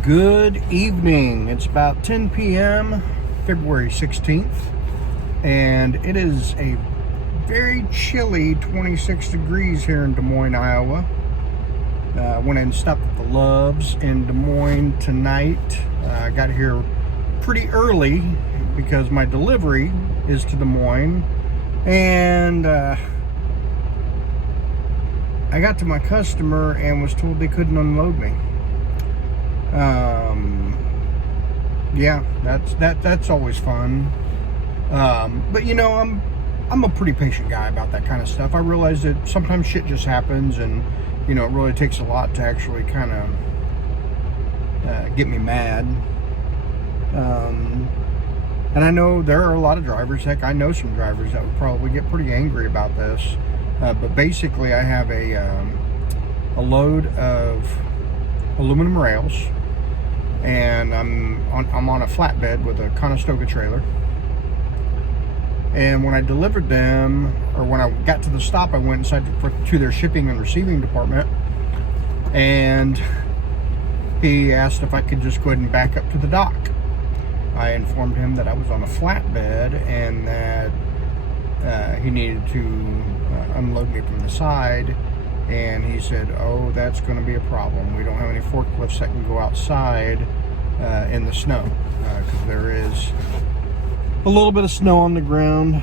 Good evening. It's about 10 p.m., February 16th, and it is a very chilly 26 degrees here in Des Moines, Iowa. Went and stopped at the Loves in Des Moines tonight. I got here pretty early because my delivery is to Des Moines, and I got to my customer and was told they couldn't unload me. Yeah, that's always fun. But you know, I'm a pretty patient guy about that kind of stuff. I realize that sometimes shit just happens, and you know, it really takes a lot to actually kind of get me mad. And I know there are a lot of drivers. Heck, I know some drivers that would probably get pretty angry about this. But basically, I have a load of aluminum rails, and I'm on a flatbed with a Conestoga trailer. And when I delivered them, or when I got to the stop, I went inside to their shipping and receiving department, and he asked if I could just go ahead and back up to the dock. I informed him that I was on a flatbed and that he needed to unload me from the side. And he said, "Oh, that's going to be a problem. We don't have any forklifts that can go outside in the snow, because there is a little bit of snow on the ground.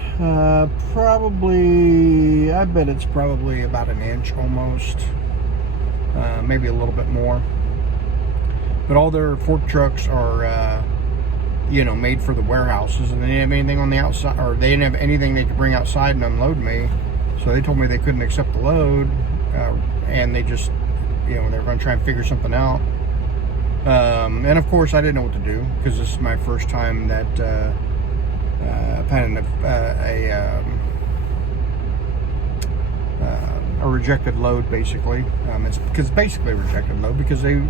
Probably, I bet it's probably about an inch almost, maybe a little bit more. But all their fork trucks are, made for the warehouses, and they didn't have anything on the outside, or they didn't have anything they could bring outside and unload me. So they told me they couldn't accept the load." And they just, they were going to try and figure something out. And of course, I didn't know what to do, because this is my first time that I've had a rejected load, basically. It's basically a rejected load because they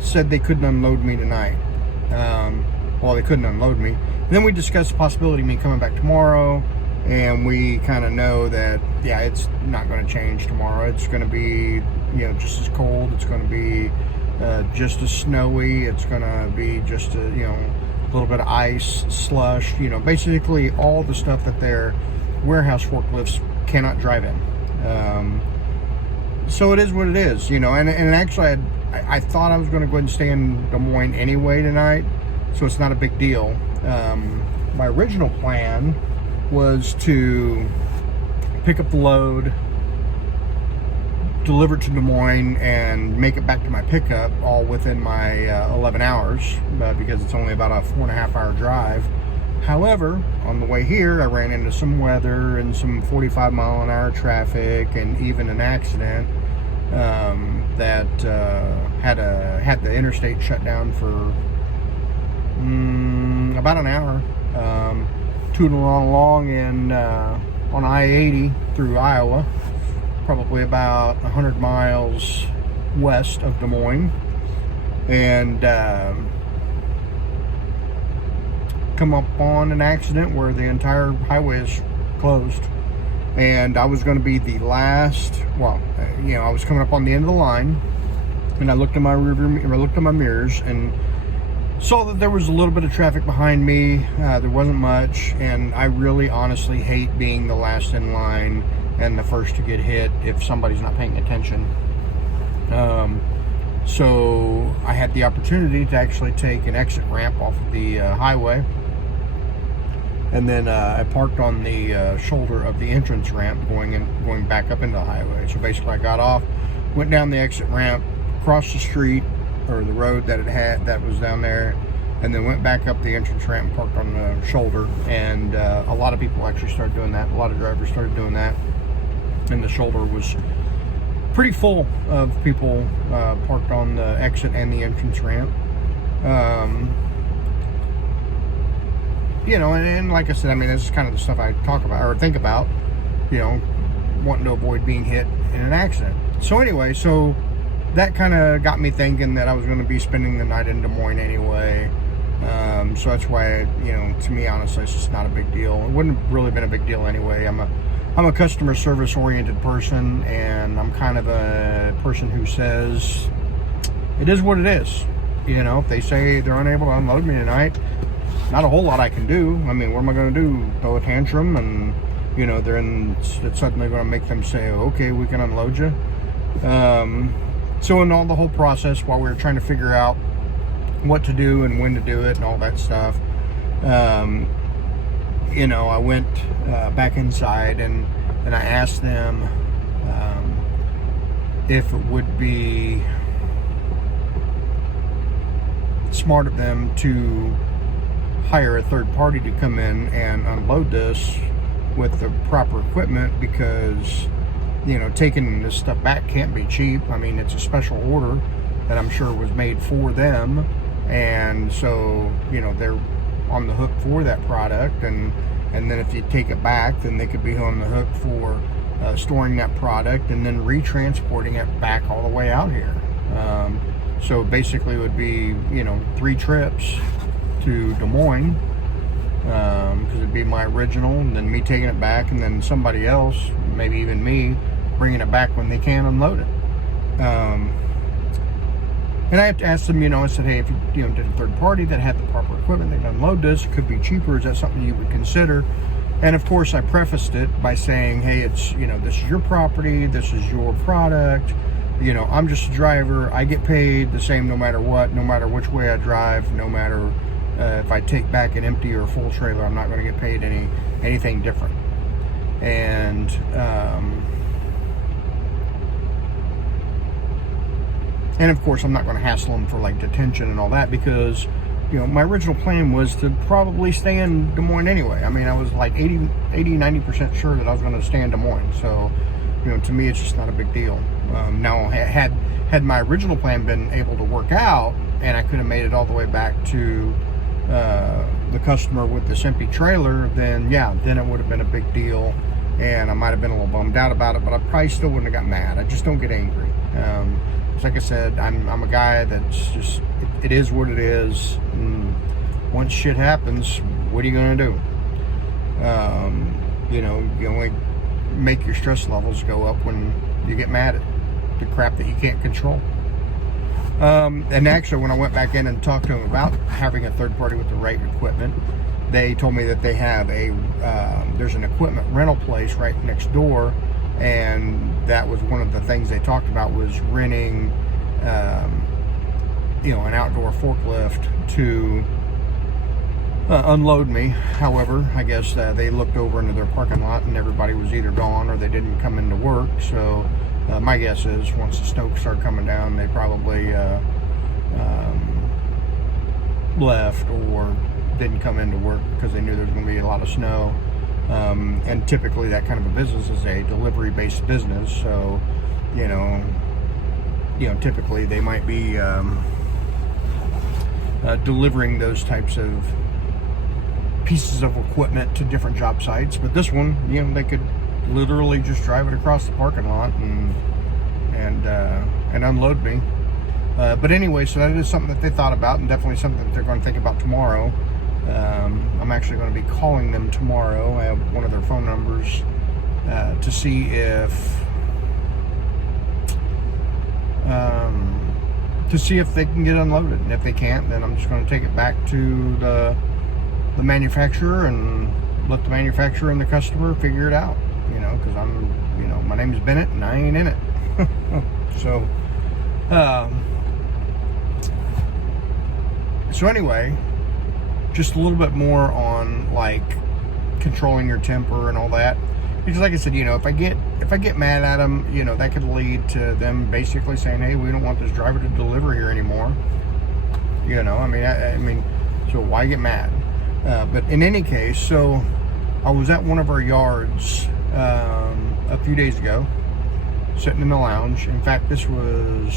said they couldn't unload me tonight. Well, they couldn't unload me. And then we discussed the possibility of me coming back tomorrow. And we kind of know that, yeah, it's not going to change tomorrow. It's going to be, just as cold. It's going to be just as snowy. It's going to be just a little bit of ice, slush. Basically all the stuff that their warehouse forklifts cannot drive in. So it is what it is, And actually, I thought I was going to go ahead and stay in Des Moines anyway tonight, so it's not a big deal. My original plan was to pick up the load, deliver it to Des Moines, and make it back to my pickup all within my 11 hours, because it's only about a 4.5 hour drive. However, on the way here, I ran into some weather and some 45-mile-an-hour traffic, and even an accident that had the interstate shut down for about an hour. Tooting along on I-80 through Iowa, probably about 100 miles west of Des Moines, and come up on an accident where the entire highway is closed. And I was going to be the last. I was coming up on the end of the line, and I looked at my mirrors and saw that there was a little bit of traffic behind me. There wasn't much, and I really honestly hate being the last in line and the first to get hit if somebody's not paying attention. So I had the opportunity to actually take an exit ramp off of the highway, and then I parked on the shoulder of the entrance ramp going back up into the highway. So basically I got off, went down the exit ramp, crossed the street, or the road that was down there, and then went back up the entrance ramp and parked on the shoulder. And a lot of people actually started doing that. A lot of drivers started doing that, and the shoulder was pretty full of people parked on the exit and the entrance ramp. And like I said, this is kind of the stuff I talk about or think about, wanting to avoid being hit in an accident. So anyway, that kind of got me thinking that I was going to be spending the night in Des Moines anyway. So that's why, to me, honestly, it's just not a big deal. It wouldn't have really been a big deal anyway. I'm a customer service oriented person, and I'm kind of a person who says, it is what it is. You know, if they say they're unable to unload me tonight, not a whole lot I can do. I mean, what am I going to do? Throw a tantrum? And, you know, it's suddenly going to make them say, okay, we can unload you. So in all the whole process, while we were trying to figure out what to do and when to do it and all that stuff, you know, I went back inside and I asked them if it would be smart of them to hire a third party to come in and unload this with the proper equipment, because, you know, taking this stuff back can't be cheap. I mean, it's a special order that I'm sure was made for them, and so, you know, they're on the hook for that product, and then if you take it back, then they could be on the hook for storing that product and then retransporting it back all the way out here. So basically it would be, you know, 3 trips to Des Moines, because it'd be my original, and then me taking it back, and then somebody else, maybe even me, bringing it back when they can unload it. And I have to ask them, you know, I said, hey, if you know, did a third party that had the proper equipment, they can unload this, it could be cheaper, is that something you would consider? And of course I prefaced it by saying, hey, it's, you know, this is your property, this is your product, you know, I'm just a driver, I get paid the same no matter what, no matter which way I drive, no matter if I take back an empty or a full trailer, I'm not going to get paid anything different. And of course I'm not going to hassle them for like detention and all that, because, you know, my original plan was to probably stay in Des Moines anyway. I mean, I was like 90% sure that I was going to stay in Des Moines. So, you know, to me, it's just not a big deal. Now, had my original plan been able to work out, and I could have made it all the way back to the customer with this empty trailer, then yeah, then it would have been a big deal, and I might have been a little bummed out about it, but I probably still wouldn't have got mad. I just don't get angry. Like I said, I'm a guy that's just, it is what it is. And once shit happens, what are you going to do? You know, you only make your stress levels go up when you get mad at the crap that you can't control. And actually, when I went back in and talked to them about having a third party with the right equipment, they told me that they have there's an equipment rental place right next door, and that was one of the things they talked about, was renting, you know, an outdoor forklift to unload me. However, I guess they looked over into their parking lot and everybody was either gone or they didn't come into work. So my guess is once the snow started coming down, they probably left or didn't come into work because they knew there was going to be a lot of snow. And typically that kind of a business is a delivery-based business, so you know, typically they might be delivering those types of pieces of equipment to different job sites. But this one, you know, they could literally just drive it across the parking lot and unload me. But anyway, so that is something that they thought about, and definitely something that they're going to think about tomorrow. I'm actually going to be calling them tomorrow. I have one of their phone numbers to see if they can get unloaded, and if they can't, then I'm just going to take it back to the manufacturer and let the manufacturer and the customer figure it out. You know, because my name is Bennett and I ain't in it. So anyway, just a little bit more on like controlling your temper and all that. Because like I said, you know, if I get mad at them, you know, that could lead to them basically saying, hey, we don't want this driver to deliver here anymore. You know, I mean, so why get mad? But in any case, so I was at one of our yards a few days ago, sitting in the lounge. In fact, this was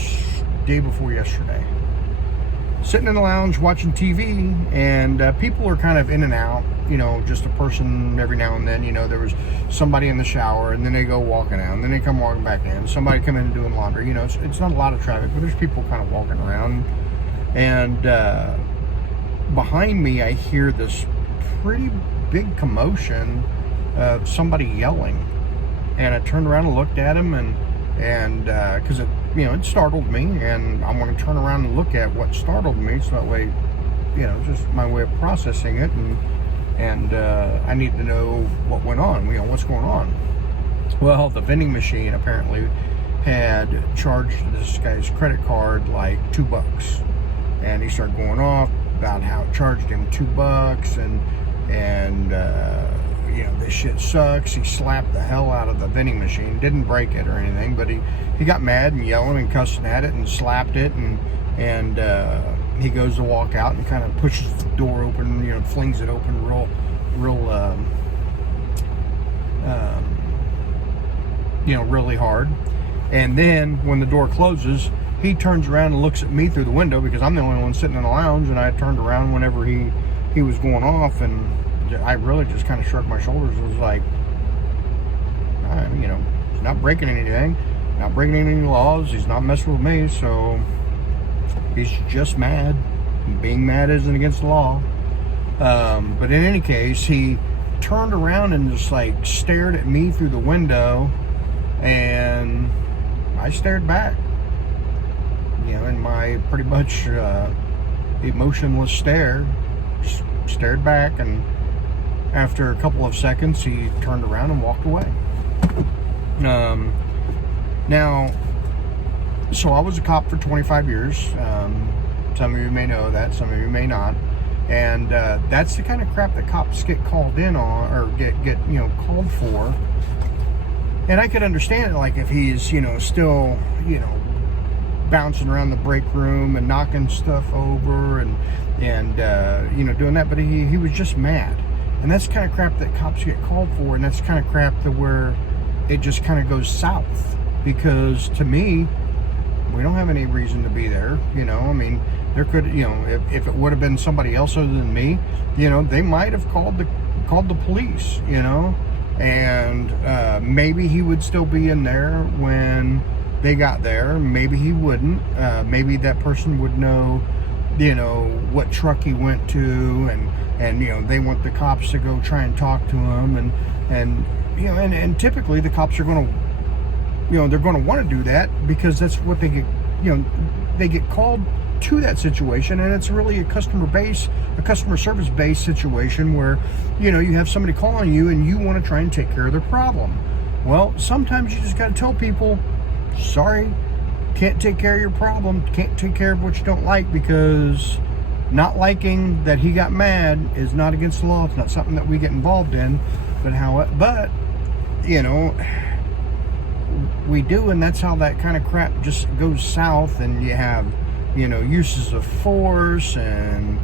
day before yesterday. Sitting in the lounge watching TV, and people are kind of in and out, you know, just a person every now and then. You know, there was somebody in the shower, and then they go walking out, and then they come walking back in. Somebody come in and doing laundry. You know, it's not a lot of traffic, but there's people kind of walking around. And behind me, I hear this pretty big commotion of somebody yelling. And I turned around and looked at him, and because it startled me, and I want to turn around and look at what startled me, so that way, just my way of processing it, and I need to know what went on, what's going on. Well, the vending machine apparently had charged this guy's credit card like $2, and he started going off about how it charged him $2, and this shit sucks. He slapped the hell out of the vending machine, didn't break it or anything, but he got mad and yelling and cussing at it and slapped it, and he goes to walk out and kind of pushes the door open, flings it open real really hard. And then when the door closes, he turns around and looks at me through the window, because I'm the only one sitting in the lounge, and I turned around whenever he was going off, and I really just kind of shrugged my shoulders. It was like, he's not breaking anything, not breaking any laws, he's not messing with me, so he's just mad. Being mad isn't against the law. But in any case, he turned around and just like stared at me through the window, and I stared back, in my pretty much emotionless stare, stared back, and after a couple of seconds, he turned around and walked away. Now, so I was a cop for 25 years. Some of you may know that, some of you may not. And that's the kind of crap that cops get called in on, or get called for. And I could understand it, like if he's, still, bouncing around the break room and knocking stuff over and doing that. But he was just mad. And that's the kind of crap that cops get called for, and that's the kind of crap that where it just kind of goes south. Because to me, we don't have any reason to be there. There could, if it would have been somebody else other than me, they might have called the police, and maybe he would still be in there when they got there. Maybe he wouldn't. Maybe that person would know, what truck he went to, and they want the cops to go try and talk to him, and typically the cops are going to, they're going to want to do that because that's what they get, they get called to that situation, and it's really a customer service based situation where, you have somebody calling you and you want to try and take care of their problem. Well, sometimes you just got to tell people, sorry, can't take care of your problem, can't take care of what you don't like, because not liking that he got mad is not against the law. It's not something that we get involved in, but we do, and that's how that kind of crap just goes south, and you have uses of force and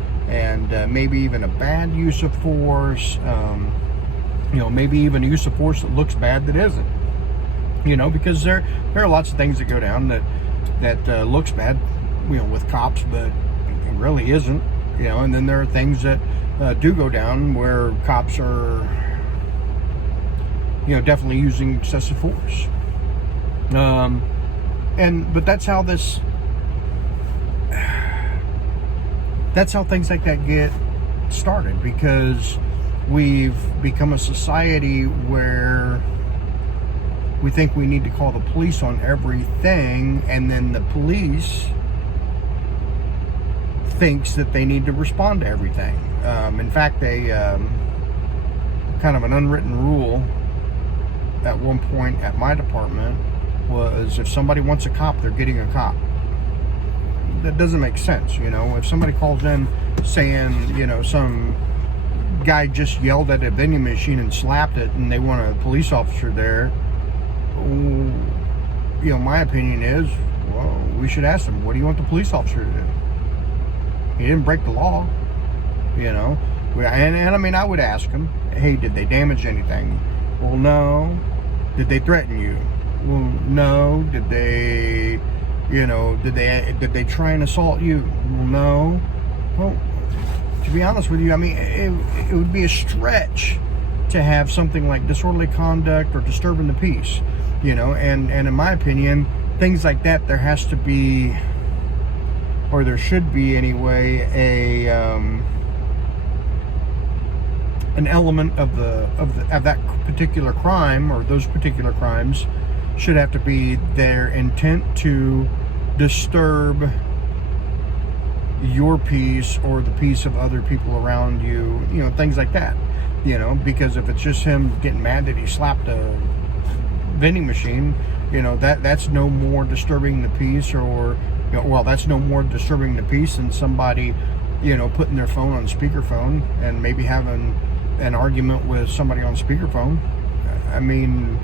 maybe even a bad use of force, maybe even a use of force that looks bad that isn't, because there are lots of things that go down that looks bad, with cops, but it really isn't, and then there are things that do go down where cops are, definitely using excessive force. But that's how things like that get started, because we've become a society where we think we need to call the police on everything, and then the police thinks that they need to respond to everything. In fact, kind of an unwritten rule at one point at my department was, if somebody wants a cop, they're getting a cop. That doesn't make sense, If somebody calls in saying, some guy just yelled at a vending machine and slapped it, and they want a police officer there, my opinion is, well, we should ask them, what do you want the police officer to do? He didn't break the law, And I would ask them, hey, did they damage anything? Well, no. Did they threaten you? Well, no. Did they try and assault you? Well, no. Well, to be honest with you, it would be a stretch to have something like disorderly conduct or disturbing the peace, and in my opinion, things like that, there has to be, or there should be anyway, an element of that particular crime, or those particular crimes, should have to be their intent to disturb your peace or the peace of other people around you, things like that, because if it's just him getting mad that he slapped a vending machine, that's no more disturbing the peace, or that's no more disturbing the peace than somebody putting their phone on speakerphone and maybe having an argument with somebody on speakerphone. I mean,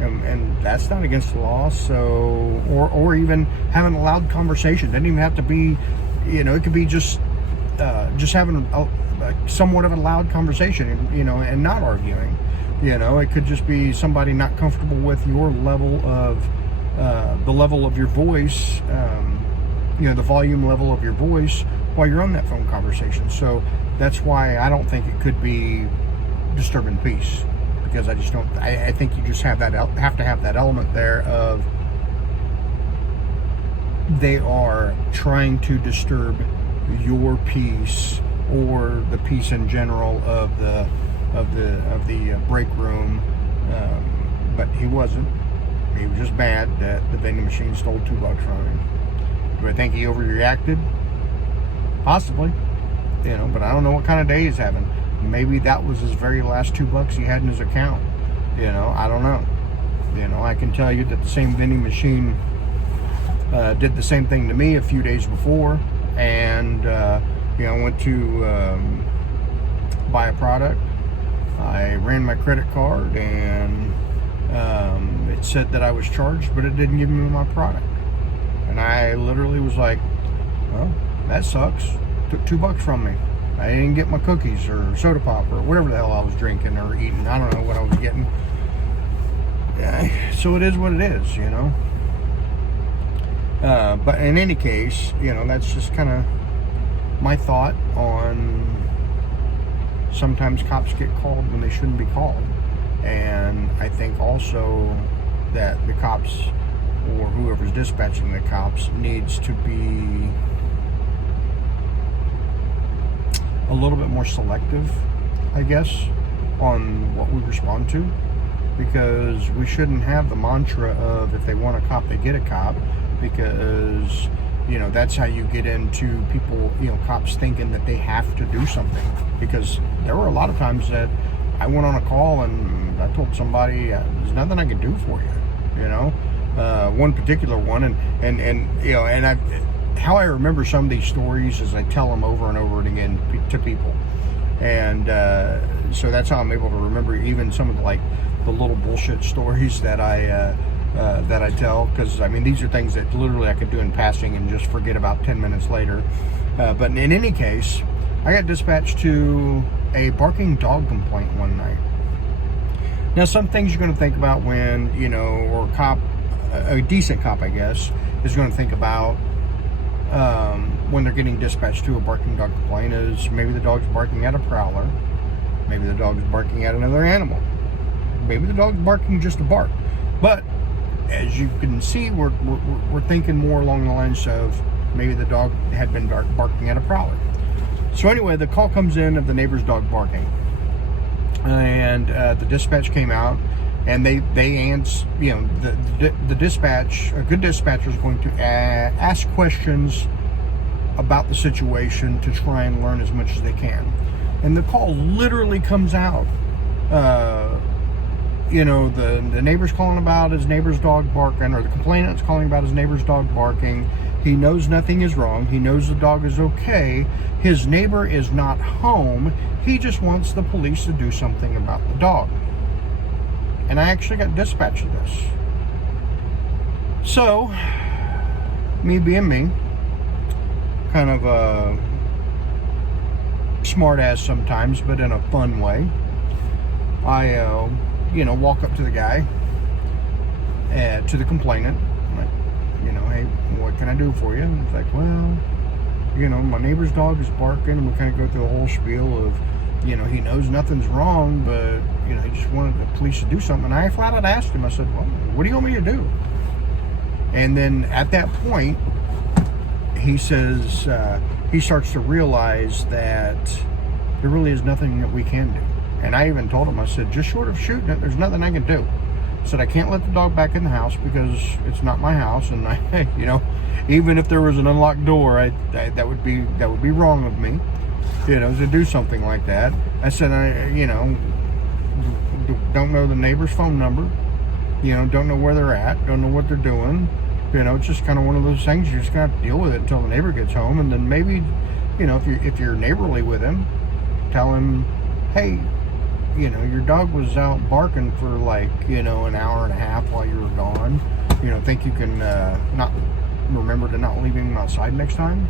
and that's not against the law. So, or even having a loud conversation. Doesn't even have to be, it could be just having somewhat of a loud conversation, and not arguing. It could just be somebody not comfortable with your level of, the level of your voice, the volume level of your voice while you're on that phone conversation. So that's why I don't think it could be disturbing peace, because I just don't. I think you just have to have that element there of they are trying to disturb your peace or the peace in general of the break room. But he wasn't. He was just mad that the vending machine stole $2 from him. Do I think he overreacted? Possibly. But I don't know what kind of day he's having. Maybe that was his very last $2 he had in his account. I don't know. I can tell you that the same vending machine did the same thing to me a few days before, and I went to buy a product. I ran my credit card, and it said that I was charged, but it didn't give me my product. And I literally was like, well, that sucks. Took $2 from me. I didn't get my cookies or soda pop or whatever the hell I was drinking or eating. I don't know what I was getting. So it is what it is, But in any case, that's just kind of my thought on sometimes cops get called when they shouldn't be called. And I think also that the cops or whoever's dispatching the cops needs to be a little bit more selective, I guess, on what we respond to, because we shouldn't have the mantra of if they want a cop, they get a cop, because that's how you get into people, cops thinking that they have to do something. Because there were a lot of times that I went on a call and I told somebody, there's nothing I can do for you, one particular one, and how I remember some of these stories is I tell them over and over again to people, and so that's how I'm able to remember even some of the little bullshit stories that I tell, because I mean these are things that literally I could do in passing and just forget about 10 minutes later. But in any case, I got dispatched to a barking dog complaint one night. Now, some things you're going to think about when, or a decent cop, I guess, is going to think about when they're getting dispatched to a barking dog complaint is maybe the dog's barking at a prowler, maybe the dog's barking at another animal, maybe the dog's barking just a bark. But as you can see, we're thinking more along the lines of maybe the dog had been barking at a prowler. So anyway, the call comes in of the neighbor's dog barking, and the dispatch came out, and they answer, the dispatch, a good dispatcher is going to ask questions about the situation to try and learn as much as they can. And the call literally comes out, the neighbor's calling about his neighbor's dog barking, or the complainant's calling about his neighbor's dog barking. He knows nothing is wrong. He knows the dog is okay. His neighbor is not home. He just wants the police to do something about the dog. And I actually got dispatched to this. So, me being me, kind of a smart ass sometimes, but in a fun way, I, walk up to the guy, to the complainant, like, hey, what can I do for you? And he's like, well, my neighbor's dog is barking, and we kind of go through a whole spiel of, he knows nothing's wrong, but, he just wanted the police to do something. And I flat out asked him, I said, well, what do you want me to do? And then at that point, he says, he starts to realize that there really is nothing that we can do. And I even told him, I said, just short of shooting it, there's nothing I can do. I said, I can't let the dog back in the house because it's not my house, and I, even if there was an unlocked door, that would be wrong of me, to do something like that. I said, don't know the neighbor's phone number, don't know where they're at, don't know what they're doing. It's just kind of one of those things. You just got to deal with it until the neighbor gets home, and then maybe, if you're neighborly with him, tell him, hey, your dog was out barking for like, an hour and a half while you were gone. Think you can not remember to not leave him outside next time.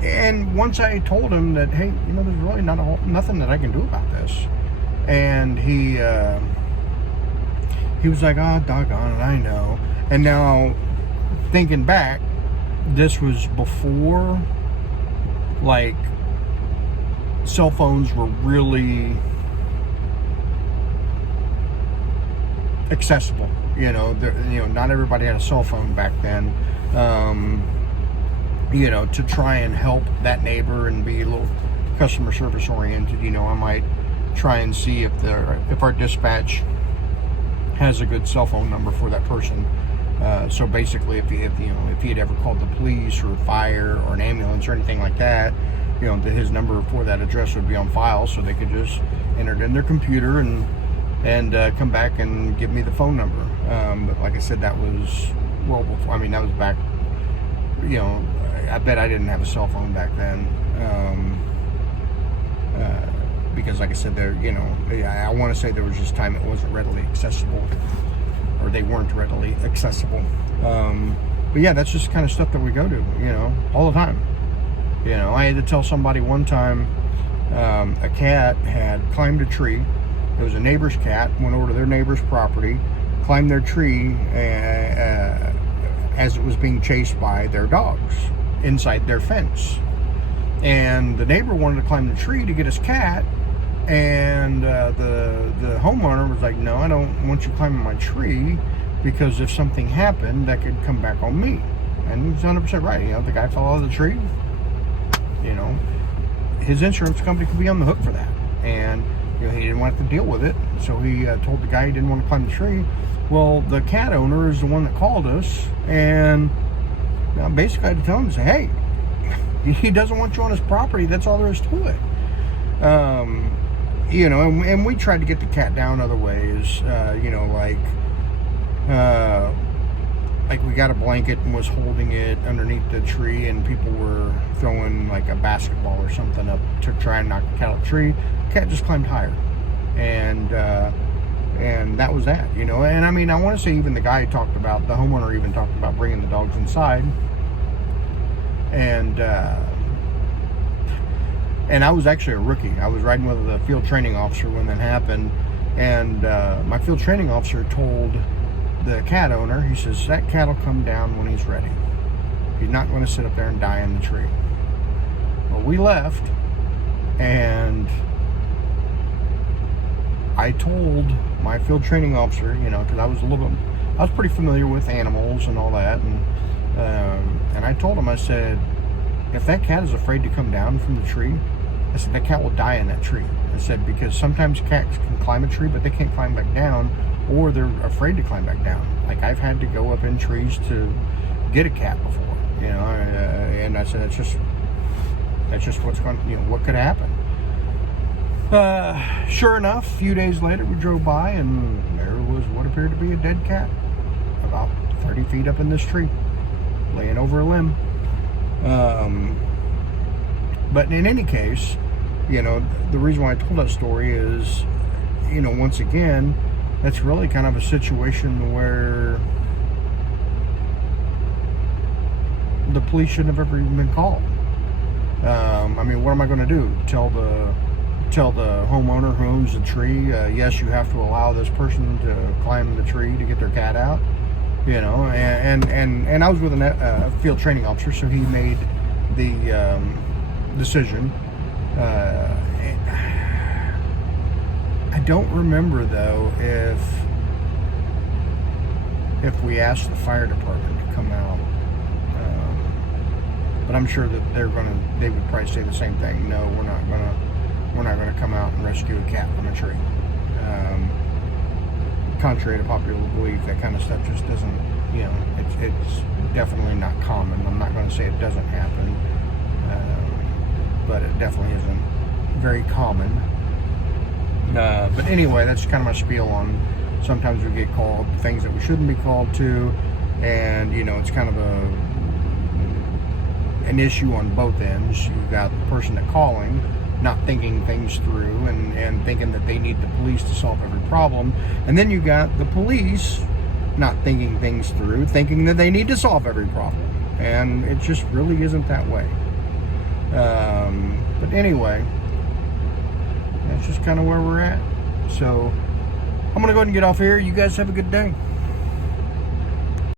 And once I told him that, hey, there's really nothing that I can do about this, and he was like, oh, doggone it, I know. And now, thinking back, this was before, like, cell phones were really accessible. Not everybody had a cell phone back then. To try and help that neighbor and be a little customer service oriented, I might try and see if our dispatch has a good cell phone number for that person. So basically, if he had ever called the police or fire or an ambulance or anything like that, his number for that address would be on file, so they could just enter it in their computer and come back and give me the phone number. But like I said, that was well before. That was back. I bet I didn't have a cell phone back then. Because like I said, I want to say there was just time it wasn't readily accessible, or they weren't readily accessible. But yeah, that's just the kind of stuff that we go to, all the time. I had to tell somebody one time, a cat had climbed a tree. It was a neighbor's cat, went over to their neighbor's property, climbed their tree as it was being chased by their dogs inside their fence. And the neighbor wanted to climb the tree to get his cat, and the homeowner was like, no, I don't want you climbing my tree, because if something happened, that could come back on me. And he was 100% right. The guy fell out of the tree. His insurance company could be on the hook for that. And he didn't want to have to deal with it. So he told the guy he didn't want to climb the tree. Well, the cat owner is the one that called us, and basically I had to tell him, say, hey, he doesn't want you on his property. That's all there is to it. And we tried to get the cat down other ways. Like we got a blanket and was holding it underneath the tree, and people were throwing like a basketball or something up to try and knock the cat out of the tree. The cat just climbed higher, and that was that. And I want to say even the homeowner even talked about bringing the dogs inside, and I was actually a rookie. I was riding with a field training officer when that happened, and my field training officer told the cat owner, he says, that cat will come down when he's ready. He's not going to sit up there and die in the tree. Well, we left, and I told my field training officer, because I was pretty familiar with animals and all that, and I told him, I said, if that cat is afraid to come down from the tree, I said, that cat will die in that tree. I said, because sometimes cats can climb a tree, but they can't climb back down, or they're afraid to climb back down. Like, I've had to go up in trees to get a cat before, and I said, that's just what's going, what could happen. Sure enough, a few days later, we drove by, and there was what appeared to be a dead cat, about 30 feet up in this tree, laying over a limb. But in any case, the reason why I told that story is, once again, that's really kind of a situation where the police shouldn't have ever even been called. What am I going to do? Tell the homeowner who owns the tree, yes, you have to allow this person to climb the tree to get their cat out, and I was with a field training officer, so he made the decision. I don't remember though if we asked the fire department to come out, but I'm sure that they would probably say the same thing. No, we're not gonna come out and rescue a cat from a tree. contrary to popular belief, that kind of stuff just doesn't, it's definitely not common. I'm not going to say it doesn't happen, but it definitely isn't very common. But anyway, that's kind of my spiel on sometimes we get called things that we shouldn't be called to, and it's kind of an issue on both ends. You've got the person that calling not thinking things through and thinking that they need the police to solve every problem, and then you got the police not thinking things through, thinking that they need to solve every problem, and it just really isn't that way. But anyway, that's just kind of where we're at. So I'm gonna go ahead and get off here. You guys have a good day.